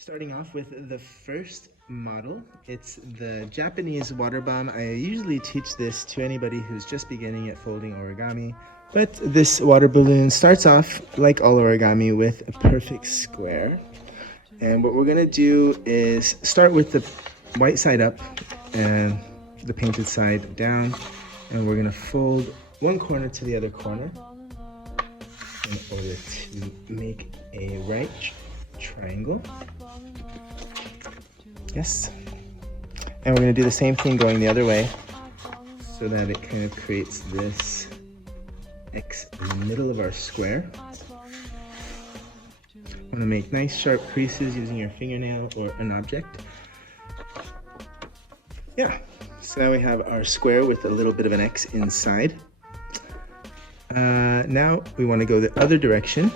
Starting off with the first model, it's the Japanese water bomb. I usually teach this to anybody who's just beginning at folding origami, but this water balloon starts off like all origami with a perfect square. And what we're gonna do is start with the white side up and the painted side down, and we're gonna fold one corner to the other corner in order to make a right triangle. Yes. And we're going to do the same thing going the other way so that it kind of creates this X in the middle of our square. Want to make nice sharp creases using your fingernail or an object. Yeah, so now we have our square with a little bit of an X inside. Now we want to go the other direction,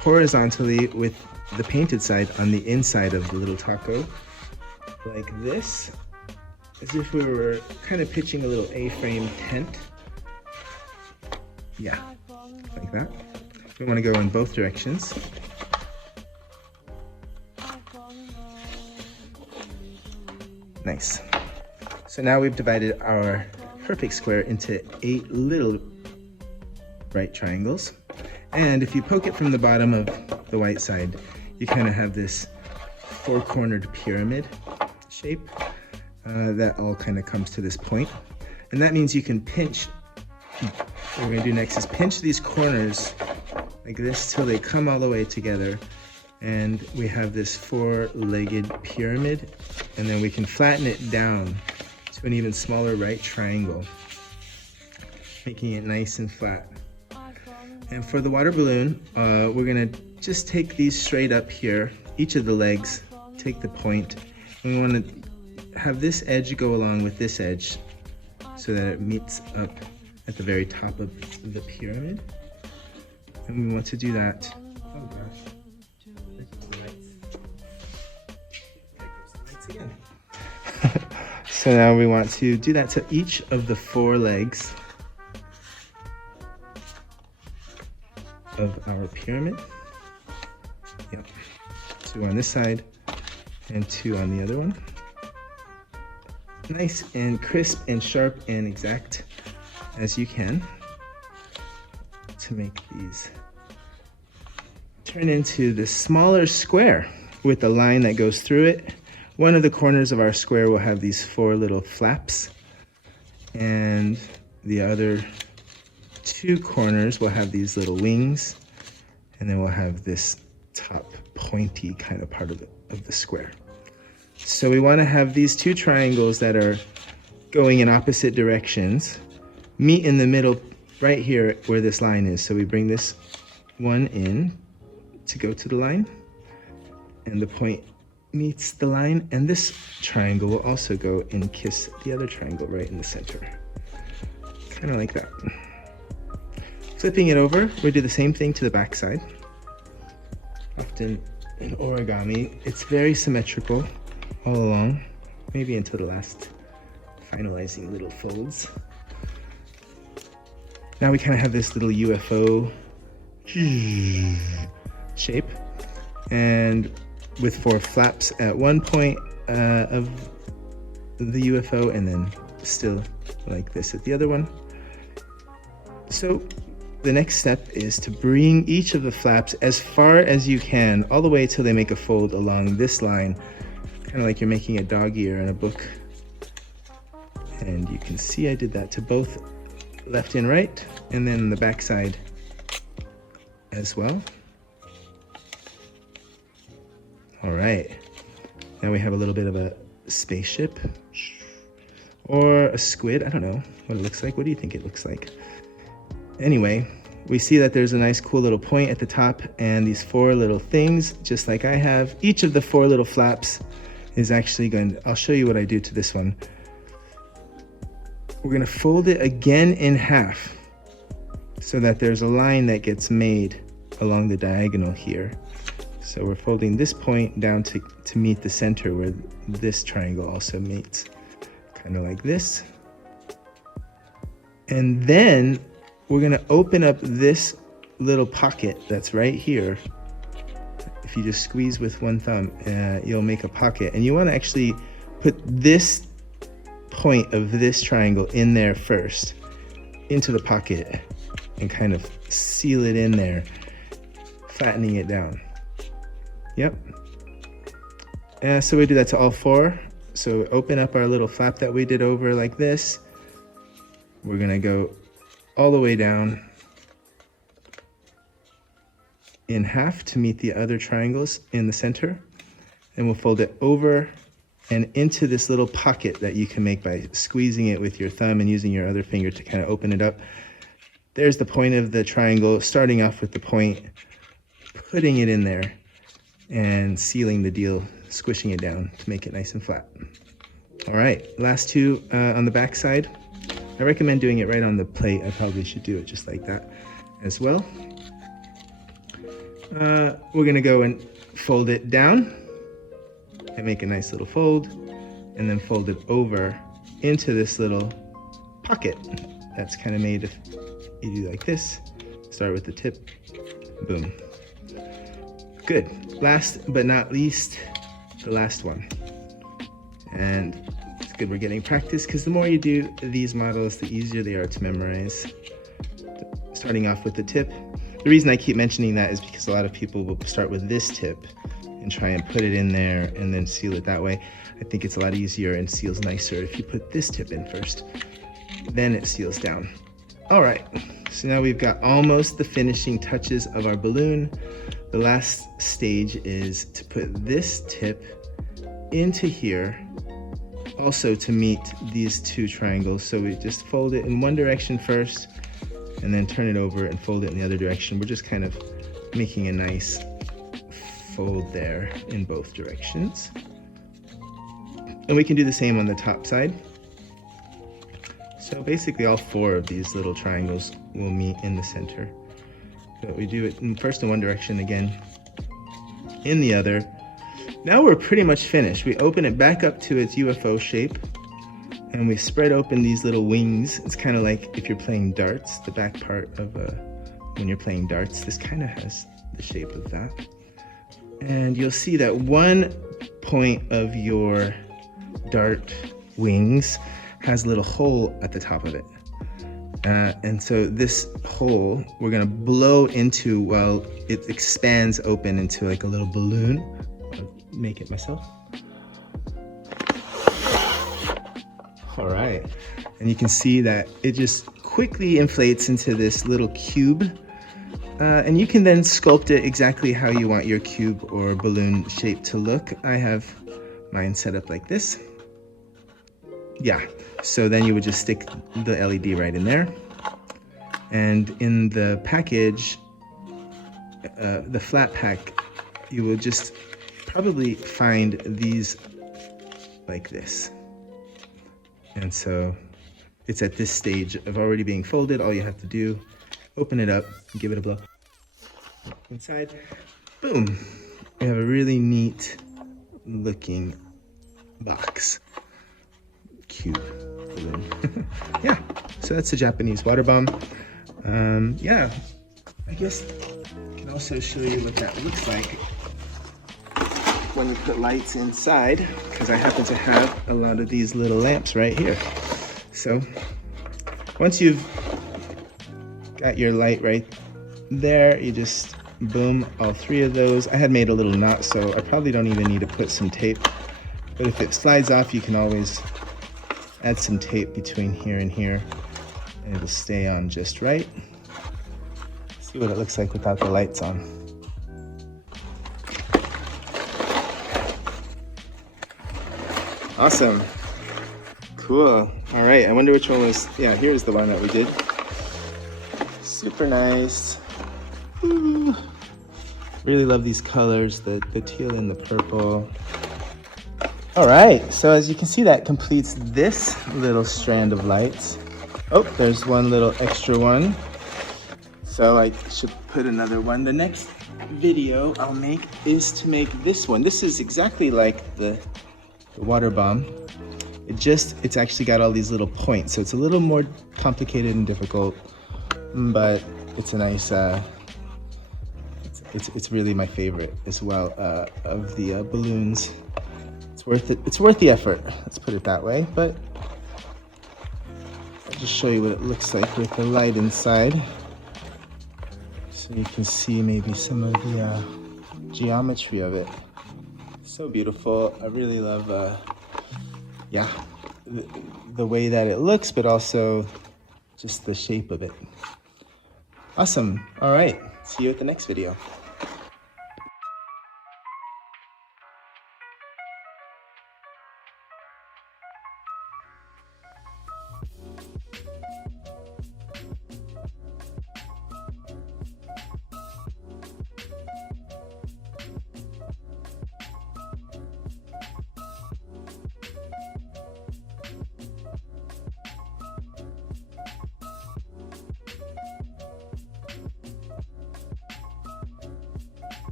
horizontally with the painted side on the inside of the little taco, like this, as if we were kind of pitching a little A-frame tent. Yeah, like that. We want to go in both directions. Nice. So now we've divided our perfect square into 8 little right triangles. And if you poke it from the bottom of the white side, you kind of have this 4-cornered pyramid shape that all kind of comes to this point. And that means you can pinch, what we're going to do next is pinch these corners like this till they come all the way together. And we have this 4-legged pyramid, and then we can flatten it down to an even smaller right triangle, making it nice and flat. And for the water balloon, we're gonna just take these straight up here, each of the legs, take the point, and we wanna have this edge go along with this edge so that it meets up at the very top of the pyramid. And we want to do that, oh gosh, lights again. So now we want to do that to each of the 4 legs of our pyramid. Yep. 2 on this side and 2 on the other one. Nice and crisp and sharp and exact as you can to make these turn into the smaller square with a line that goes through it. One of the corners of our square will have these 4 little flaps, and the other 2 corners will have these little wings, and then we'll have this top pointy kind of part of the square. So we want to have these 2 triangles that are going in opposite directions meet in the middle right here where this line is. So we bring this one in to go to the line, and the point meets the line, and this triangle will also go and kiss the other triangle right in the center. Kind of like that. Flipping it over, we do the same thing to the back side. Often in origami, it's very symmetrical all along, maybe until the last finalizing little folds. Now we kind of have this little UFO shape, and with 4 flaps at one point of the UFO, and then still like this at the other one. So the next step is to bring each of the flaps as far as you can, all the way till they make a fold along this line, kind of like you're making a dog ear in a book. And you can see I did that to both left and right, and then the back side as well. All right, now we have a little bit of a spaceship or a squid. I don't know what it looks like. What do you think it looks like? Anyway, we see that there's a nice cool little point at the top and these 4 little things, just like I have. Each of the 4 little flaps is actually going to, I'll show you what I do to this one. We're gonna fold it again in half so that there's a line that gets made along the diagonal here. So we're folding this point down to meet the center where this triangle also meets, kind of like this. And then we're gonna open up this little pocket that's right here. If if you just squeeze with one thumb, you'll make a pocket. And you want to actually put this point of this triangle in there first, into the pocket, and kind of seal it in there, flattening it down. Yep. So we do that to all four. So open up our little flap that we did over like this. We're gonna go all the way down in half to meet the other triangles in the center. And we'll fold it over and into this little pocket that you can make by squeezing it with your thumb and using your other finger to kind of open it up. There's the point of the triangle, starting off with the point, putting it in there and sealing the deal, squishing it down to make it nice and flat. All right, last two on the back side. I recommend doing it right on the plate. I probably should do it just like that as well. We're gonna go and fold it down and make a nice little fold, and then fold it over into this little pocket that's kind of made, if you do like this, start with the tip, boom. Good. Last but not least, the last one. And it's good we're getting practice, because the more you do these models, the easier they are to memorize. Starting off with the tip. The reason I keep mentioning that is because a lot of people will start with this tip and try and put it in there and then seal it that way. I think it's a lot easier and seals nicer if you put this tip in first. Then it seals down. All right, so now we've got almost the finishing touches of our balloon. The last stage is to put this tip into here, also to meet these two triangles. So we just fold it in one direction first, and then turn it over and fold it in the other direction. We're just kind of making a nice fold there in both directions. And we can do the same on the top side. So basically all four of these little triangles will meet in the center. But we do it first in one direction, again in the other. Now we're pretty much finished. We open it back up to its UFO shape, and we spread open these little wings. It's kind of like if you're playing darts, the back part of when you're playing darts, this kind of has the shape of that. And you'll see that one point of your dart wings has a little hole at the top of it. And so this hole, we're gonna blow into while it expands open into like a little balloon. I'll make it myself. All right, and you can see that it just quickly inflates into this little cube. And you can then sculpt it exactly how you want your cube or balloon shape to look. I have mine set up like this. Yeah, so then you would just stick the LED right in there. And in the package, the flat pack, you will just probably find these like this. And so it's at this stage of already being folded. All you have to do, open it up, give it a blow. Inside, boom. We have a really neat looking box. Cube balloon. Yeah, so that's a Japanese water bomb. Yeah, I guess I can also show you what that looks like when we put lights inside, because I happen to have a lot of these little lamps right here. So once you've got your light right there, you just boom all three of those. I had made a little knot, so I probably don't even need to put some tape, but if it slides off, you can always add some tape between here and here, and it'll stay on just right. See what it looks like without the lights on. Awesome. Cool. All right, I wonder which one was, yeah, here's the one that we did. Super nice. Ooh. Really love these colors, the teal and the purple. All right, so as you can see, that completes this little strand of lights. Oh, there's one little extra one. So I should put another one. The next video I'll make is to make this one. This is exactly like the water bomb. It's actually got all these little points, so it's a little more complicated and difficult, but it's a nice, it's It's really my favorite as well of the balloons. It's worth it. It's worth the effort. Let's put it that way. But I'll just show you what it looks like with the light inside, so you can see maybe some of the geometry of it. So beautiful. I really love, yeah, the way that it looks, but also just the shape of it. Awesome. All right. See you at the next video.